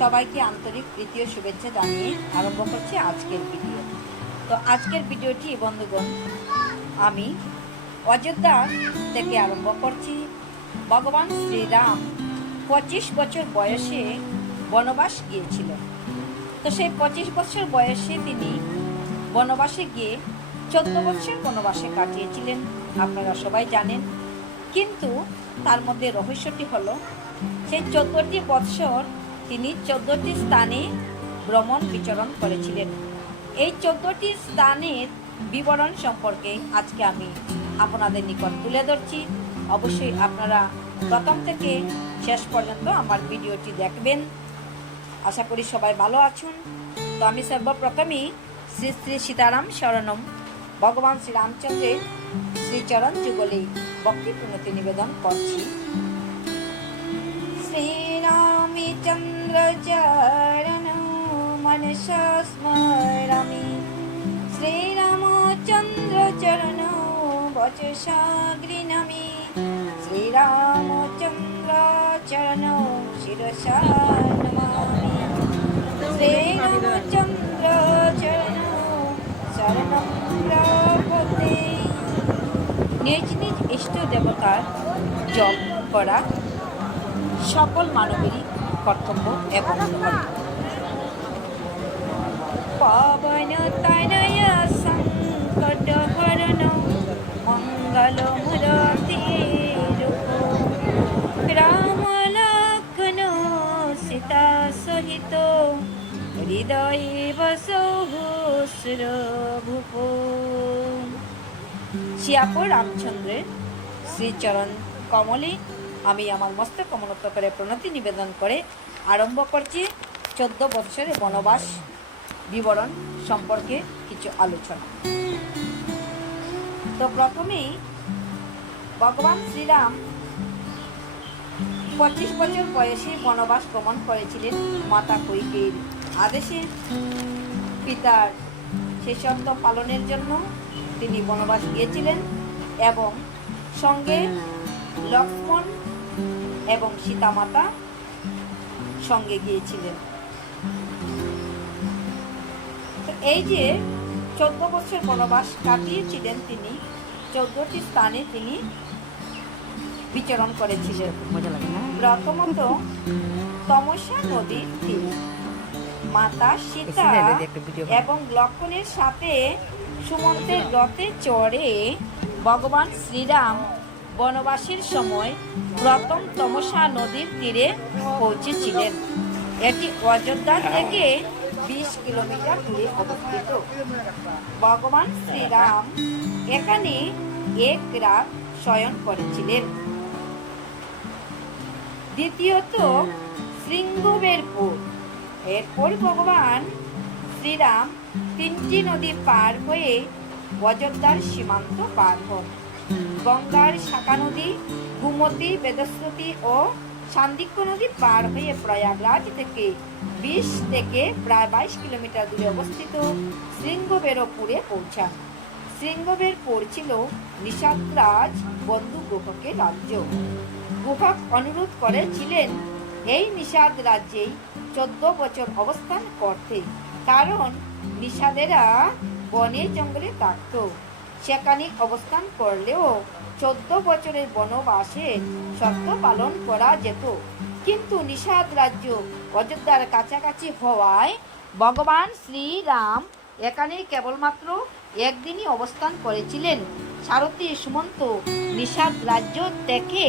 সবাইকে আন্তরিক প্রীতি ও শুভেচ্ছা জানিয়ে আরম্ভ করছি আজকের ভিডিও। তো আজকের ভিডিওটি বন্ধুগণ আমি অযোধ্যা থেকে আরম্ভ করছি। ভগবান শ্রীরাম 25 বছর বয়সে বনবাস গিয়েছিলেন। তো সেই 25 বছর বয়সে তিনি বনবাসে গিয়ে 14 বছর বনবাসে কাটিয়েছিলেন, আপনারা সবাই জানেন। কিন্তু তার মধ্যে রহস্যটি হলো সেই 14টি বৎসর তিনি 14টি স্থানে ভ্রমণ বিচরণ করেছিলেন। এই 14টি স্থানের বিবরণ সম্পর্কে আজকে আমি আপনাদের নিকট তুলে ধরছি। অবশ্যই আপনারা প্রথম থেকে শেষ পর্যন্ত আমার ভিডিওটি দেখবেন। আশা করি সবাই ভালো আছেন। তো আমি সর্বপ্রথমেই শ্রী শ্রী সীতারাম শরণম ভগবান শ্রীরামচন্দ্রের শ্রীচরণ যুগলে ভক্তি প্রণতি নিবেদন করছি। শ্রীরামচন্দ্র চরণ মনসা স্মরামি, শ্রীরামচন্দ্র চরণ বচসা গৃণামি, শ্রীরামচন্দ্র চরণ শিরসা নমামি, শ্রীরামচন্দ্র চরণ শরণম প্রপদ্যে। নিজ নিজ ইষ্ট দেবতার জপ করা সকল মানবেরই কর্তব্য এবং পবন তনয় সংকট হরণ মঙ্গল মূরতি রাম লক্ষ্মণ সীতা সহিত হৃদয়ে বসহস্র ভূপ। শিয়াপুর রামচন্দ্রের শ্রীচরণ কমলে আমি আমার মস্তক অবনত করে প্রণতি নিবেদন করে আরম্ভ করছি 14 বৎসরের বনবাস বিবরণ সম্পর্কে কিছু আলোচনা। তো প্রথমেই ভগবান শ্রীরাম 25 বছর বয়সে বনবাস ভ্রমণ করেছিলেন মাতা কৈকেয়ীর আদেশে। পিতার শেষত্ব পালনের জন্য তিনি বনবাস গিয়েছিলেন এবং সঙ্গে লক্ষ্মণ এবং সীতামাতা সঙ্গে গিয়েছিলেন। তো এই যে 14 বছর বনবাস কাটিয়েছিলেন তিনি, 14টি স্থানে তিনি বিচরণ করেছিলেন। প্রথমত তমসা নদীর তীর, মাতা সীতা এবং লক্ষ্মণের সাথে সুমন্তের রথে চড়ে ভগবান শ্রীরাম বনবাসের সময় প্রথম তমসা নদীর তীরে পৌঁছেছিলেন। এটি অযোধ্যা থেকে 20 কিলোমিটার দূরে অবস্থিত। ভগবান শ্রীরাম এখানে এক রাত শয়ন করেছিলেন। দ্বিতীয়ত শৃঙ্গবেরপুর। এরপর ভগবান শ্রীরাম 3টি নদী পার হয়ে অযোধ্যার সীমান্ত পার হন। গঙ্গার শাখা নদী, গোমতী, বেদস্রোতী ও সান্দিক্য নদী পার হয়ে প্রয়াগরাজ থেকে 20 থেকে প্রায় 22 কিলোমিটার দূরে অবস্থিত শৃঙ্গবেরপুরে পৌঁছান। শৃঙ্গবেরপুর ছিল নিষাদরাজ বন্ধু গুহকের রাজ্য। গুহক অনুরোধ করেছিলেন এই নিষাদ রাজ্যেই 14 বছর অবস্থান করতে, কারণ নিষাদেরা বনে জঙ্গলে থাকত। সেখানে অবস্থান করলেও 14 বছরের বনবাসের শর্ত পালন করা যেত। কিন্তু নিষাদ রাজ্য অযোধ্যার কাছাকাছি হওয়ায় ভগবান শ্রীরাম এখানে কেবলমাত্র একদিনই অবস্থান করেছিলেন। সারথী সুমন্ত নিষাদ রাজ্য থেকে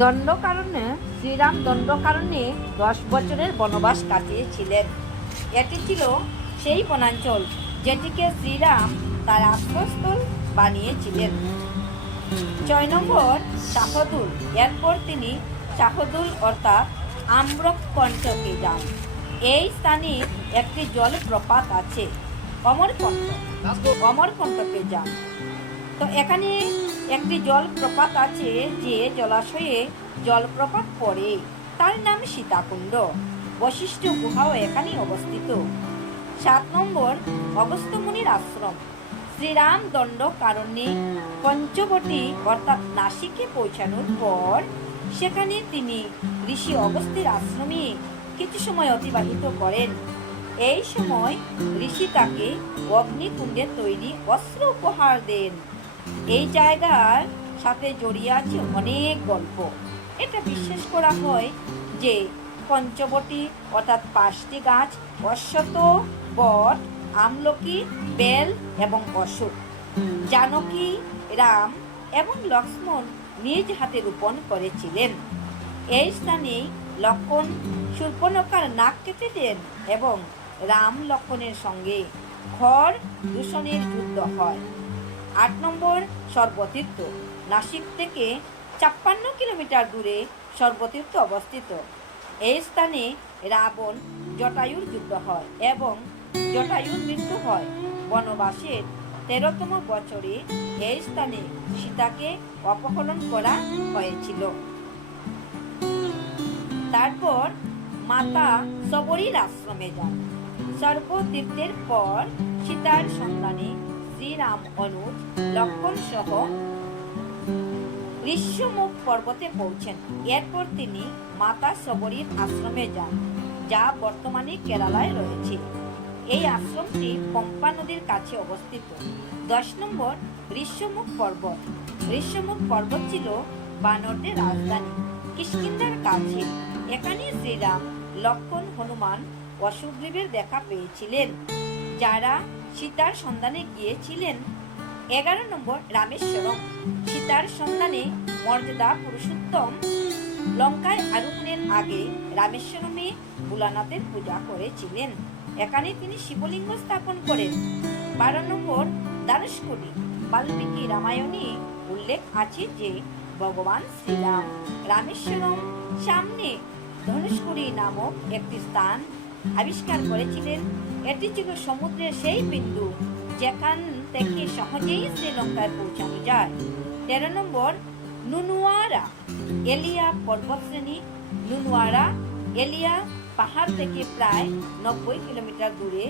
দণ্ডকারণ্যে শ্রীরাম দণ্ডকারণ্যে 10 বছরের বনবাস কাটিয়েছিলেন। এটি ছিল সেই বনাঞ্চল যেটিকে শ্রীরাম তার আশ্রয়স্থল বানিয়েছিলেন। 6 নম্বর শাহদুল। এরপর তিনি শাহদুল অর্থাৎ আম্রকণ্টকে যান। এই স্থানে একটি জলপ্রপাত আছে। অমরকণ্টকে যান। তো এখানে একটি জলপ্রপাত আছে, যে জলাশয়ে জলপ্রপাত পড়ে, তার নাম সীতাকুণ্ড। বশিষ্ঠ গুহাও এখানেই অবস্থিত। 7 নম্বর, অগস্ত্য মুনির আশ্রম। শ্রীরাম দণ্ডকারণ্যে পঞ্চবটী অর্থাৎ নাসিকে পৌঁছানোর পর সেখানে তিনি ঋষি অগস্ত্যের আশ্রমে কিছু সময় অতিবাহিত করেন। এই সময় ঋষি তাকে অগ্নিকুণ্ডে তৈরি অস্ত্র উপহার দেন। এই জায়গার সাথে জড়িয়ে আছে অনেক গল্প। এটা বিশ্বাস করা হয় যে পঞ্চবটী অর্থাৎ 5টি গাছ অশ্বত্থ, বট, আমলকি, বেল এবং অশোক জানকী, রাম এবং লক্ষ্মণ নিজ হাতে রোপণ করেছিলেন। এই স্থানেই লক্ষ্মণ শূর্পণখার নাক কেটে দেন এবং রাম লক্ষ্মণের সঙ্গে ঘর দূষণের যুদ্ধ হয়। 8 নম্বর, সর্বতীর্থ। নাসিক থেকে 56 কিলোমিটার দূরে সর্বতীর্থ অবস্থিত। এই স্থানে রাবণ জটায়ুর যুদ্ধ হয় এবং জটায়ুর মৃত্যু হয়। বনবাসের 13তম বছরে এই স্থানে সীতাকে অপহরণ করা হয়েছিল। তারপর মাতা শবরীর আশ্রমে যান। সর্বতীর্থের পর সীতার সন্ধানে শ্রীরাম, অনুজ, লক্ষ্মণ সহ ঋষ্যমুখ পর্বতে পৌঁছেন। এরপর তিনি মাতা শবরীর আশ্রমে যান, যা বর্তমানে কেরালায় রয়েছে। এই আশ্রমটি পম্পা নদীর কাছে অবস্থিত। 10 নম্বর, ঋষ্যমুখ পর্বত। ঋষ্যমুখ পর্বত ছিল বানরদের রাজধানী কিষ্কিন্ধার কাছে। এখানে শ্রীরাম, লক্ষ্মণ, হনুমান ও সুগ্রীবের দেখা পেয়েছিলেন, যারা সীতার সন্ধানে গিয়েছিলেন। 11 নম্বর, রামেশ্বরম। সীতার সন্ধানে মর্যাদা পুরুষোত্তম লঙ্কায় আরোহণের আগে রামেশ্বরমে ভোলানাথের পূজা করেছিলেন। এখানে তিনি শিবলিঙ্গ স্থাপন করেন। 12 নম্বর, ধনুষ্কোটি। বাল্মীকি রামায়ণে উল্লেখ আছে যে ভগবান শ্রীরাম রামেশ্বরম সামনে ধনুষ্কোটি নামক একটি স্থান আবিষ্কার করেছিলেন। এটি ছিল সমুদ্রের সেই বিন্দু যেখান থেকে সহজেই শ্রীলঙ্কায় পৌঁছানো যায়। 13 নম্বর, নুনুয়ারা। এলিয়া পর্বতশ্রেণী। নুনুয়ারা এলিয়া পাহাড় থেকে প্রায় 90 কিলোমিটার দূরে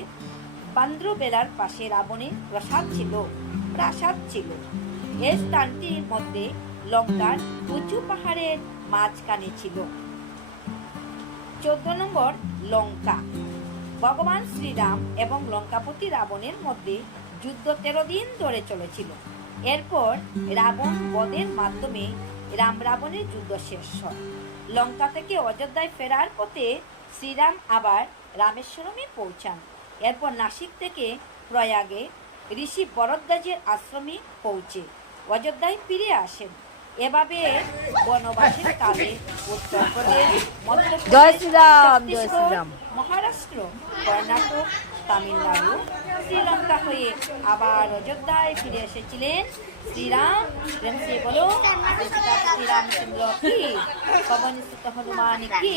বান্দ্রবেলার পাশে রাবণের প্রাসাদ ছিল। এই স্থানটির মধ্যে লঙ্কার উঁচু পাহাড়ের মাঝখানে ছিল। 14 নম্বর, লঙ্কা। ভগবান শ্রীরাম এবং লঙ্কাপতি রাবণের মধ্যে যুদ্ধ 13 দিন ধরে চলেছিল। এরপর রাবণ বধের মাধ্যমে রাম রাবণের যুদ্ধ শেষ হয়। লঙ্কা থেকে অযোধ্যায় ফেরার পথে শ্রীরাম আবার রামেশ্বরমে পৌঁছান। এরপর নাসিক থেকে প্রয়াগে ঋষি ভরদ্বাজের আশ্রমে পৌঁছে অযোধ্যায় ফিরে আসেন। এভাবে বনবাসের কালে উত্তরপ্রদেশ, মধ্যপ্রদেশ, ছত্তিশগড়, মহারাষ্ট্র, কর্ণাটক, তামিলনাড়ু, শ্রীলঙ্কা হয়ে আবার অযোধ্যায় ফিরে এসেছিলেন শ্রীরাম। প্রেম সে বলো শ্রীরামচন্দ্র কি, পবনসুত হনুমান কি,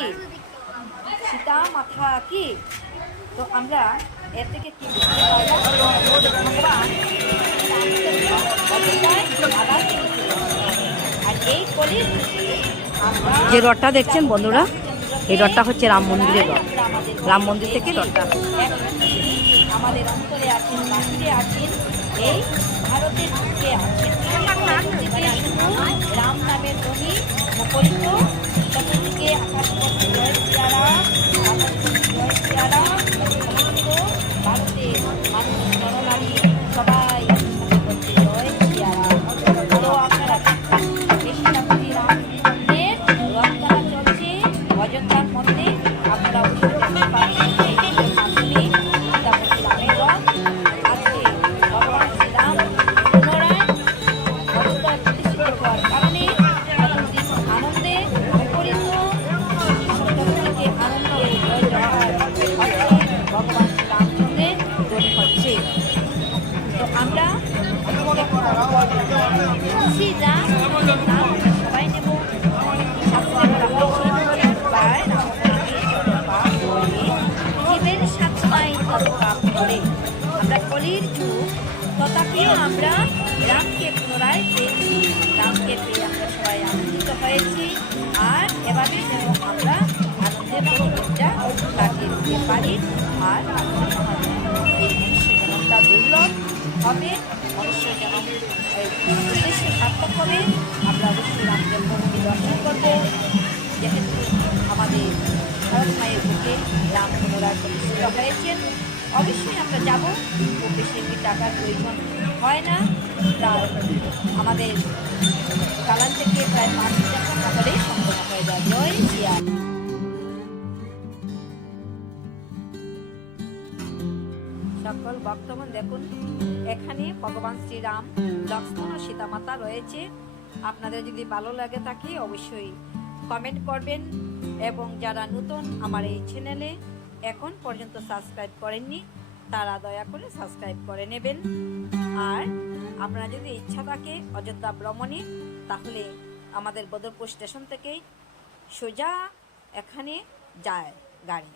সীতা মাতা কি। তো আমরা এর থেকে কি বুঝতে পারলাম? ভগবান আবার আর এই কলির যে রথটা দেখছেন বন্ধুরা, এই রথটা হচ্ছে রাম মন্দিরের রথ। রাম মন্দির থেকে রথটা আমাদের অন্তরে আছেন, বাহিরে আছেন, এই ভারতের বুকে আছেন। রাম নামের ধ্বনি মুখরিত, চতুর্দিকে আকাশপথে জয় সিয়ারাম, আকাশপথে জয় সিয়ারাম। ভারতের মানুষ, নরনারী সবাই বলছে জয় সিয়ারাম। তো আপনারা সীতাপতি রামচন্দ্রের রথযাত্রা চলছে অযোধ্যার মধ্যে। আপনারা অবশ্যই দেখতে পাচ্ছেন এই ভিডিওর মাধ্যমে সীতাপতি রামের রথ। আজকে ভগবান শ্রীরাম পুনরায় অযোধ্যায় প্রতিষ্ঠিত হওয়ার কারণে চতুর্দিক আনন্দে মুখরিত, চতুর্দিকে আনন্দে জয় জয়কার হচ্ছে, ভগবান শ্রীরামচন্দ্রের ধ্বনি হচ্ছে। তো আমরা শ্রীরাম নাম সবাই নেব। শাস্ত্রে বলা হয়েছে জীবের 7 পাপ করে আমরা যদিও আমরা রামকে পুনরায় পেয়েছি, রামকে পেয়ে আমরা সবাই আনন্দিত হয়েছি, আর এভাবে যেন আমরা আনন্দের প্রতিদিনটা কাটিয়ে দিতে পারি। আর এই মনুষ্য জনমটা দুর্লভ হবে, মনুষ্য জনম উদ্দেশ্য সার্থক হবে। আমরা অবশ্যই রাম জন্মভূমি দর্শন করবো, যেহেতু আমাদের ভারত মায়ের বুকে রাম পুনরায় প্রতিষ্ঠিত হয়েছেন। অবশ্যই আমরা যাব, খুব বেশি টাকার প্রয়োজন হয় না, প্রায় আমাদের কালান থেকে প্রায় 5,000 টাকা হলেই সম্পন্ন হয়ে যায়। জয় শ্রীরাম। সকল ভক্তগণ দেখুন, এখানে ভগবান শ্রীরাম, লক্ষ্মণ ও সীতামাতা রয়েছে। আপনাদের যদি ভালো লাগে থাকে অবশ্যই কমেন্ট করবেন, এবং যারা নতুন আমার এই চ্যানেলে এখন পর্যন্ত সাবস্ক্রাইব করেননি তারা দয়া করে সাবস্ক্রাইব করে নেবেন। আর আপনারা যদি ইচ্ছা থাকে অযোধ্যা ভ্রমণে, তাহলে আমাদের বদরপুর স্টেশন থেকেই সোজা এখানে যায় গাড়ি।